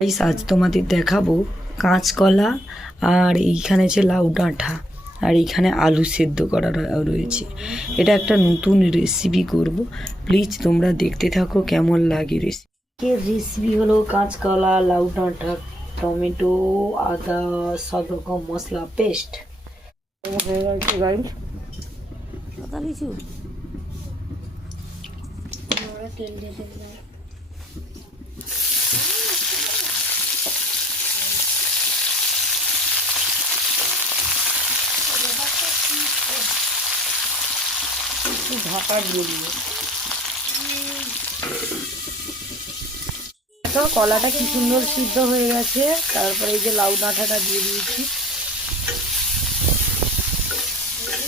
Guys আজ তোমাদের দেখাবো কাঁচকলা আর এইখানে আছে লাউ ডাঁটা আর এইখানে আলু সেদ্ধ করা রয়েছে। এটা একটা নতুন রেসিপি করব। প্লিজ তোমরা দেখতে থাকো কেমন লাগে রেসিপি রেসিপি হলো কাঁচকলা লাউ ডাঁটা টমেটো আদা সব রকম মশলা পেস্ট হয়ে গেছে গাইস। আদা লিচু। ঢাকা দিয়ে দেখো কলাটা কি সুন্দর সিদ্ধ হয়ে গেছে। তারপরে এই যে লাউ ডাঁটাটা দিয়ে দিয়েছি।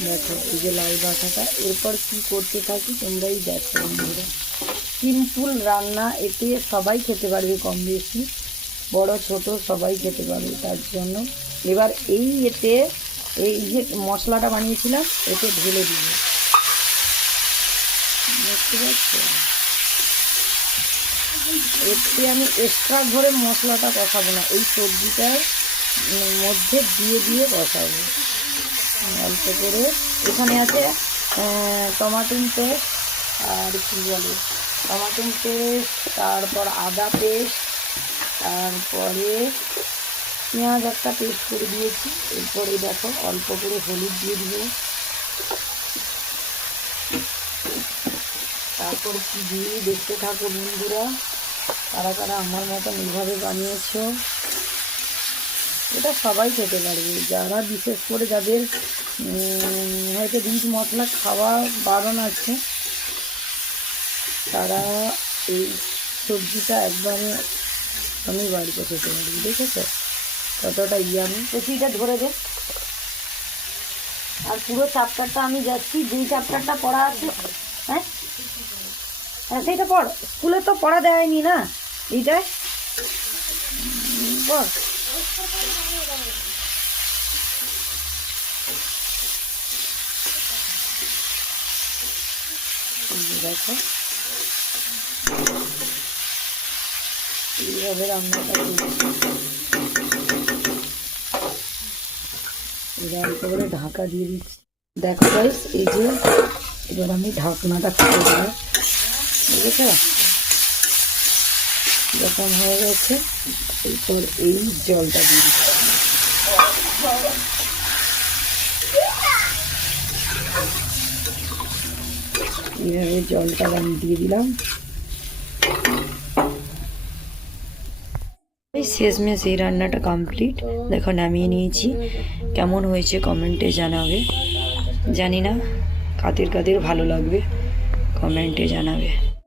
দেখো, এই যে লাউ ডাঁটাটা। এরপর কি করতে থাকি তোমরাই দেখো বন্ধুরা। সিম্পল রান্না, এতে সবাই খেতে পারবে কম বেশি। বড়, ছোট সবাই খেতে পারবে, তার জন্য। এবার এই এতে এই যে মশলাটা বানিয়েছিলাম, এতে ঢেলে দিব। পাচ্ছ? এতে আমি এক্সট্রা ধরে মশলাটা কষাবো না, এই সবজিটার মধ্যে দিয়ে দিয়ে কষাবো। অল্প করে। এখানে আছে টমাটোন পেস্ট আর কি বলে টমাটোন পেস্ট, তারপর আদা পেস্ট, তারপরে পেঁয়াজ একটা পেস্ট করে দিয়েছি। এরপরে দেখো অল্প করে হলুদ দিয়ে দিব। তারপর কি দিয়ে দেখতে থাকো বন্ধুরা তারা তারা আমার মতন এইভাবে বানিয়েছো। এটা সবাই খেতে পারবে। যারা বিশেষ করে যাদের হয়তো রিচ মশলা খাওয়া বারণ আছে, তারা এই সবজিটা একবারে আমি বাড়িতে খেতে পারবি, দেখেছ? কতটা ইয়ামি পেশিটা ধরে দে। আর পুরো চ্যাপ্টারটা আমি যাচ্ছি, যেই চ্যাপ্টারটা পড়া আছে হ্যাঁ? হ্যাঁ সেইটা পড়। স্কুলে তো পড়া দেয়নি না, এইটাই। পড়। দেখো। এইভাবে রান্নাটা এবার ঢাকা দিয়ে দিচ্ছি। দেখো গাইস এই যে এবার আমি ঢাকনাটা খুলে দেবো। বুঝেছ? যখন হয়ে গেছে। এরপর এই জলটা দিয়ে দিচ্ছি। এইভাবে জলটা আমি দিয়ে দিলাম। শেষমেশ এই রান্নাটা কমপ্লিট দেখো, নামিয়ে নিয়েছি। কেমন হয়েছে কমেন্টে জানাবে। জানি না, কাদের কাদের ভালো লাগবে কমেন্টে জানাবে।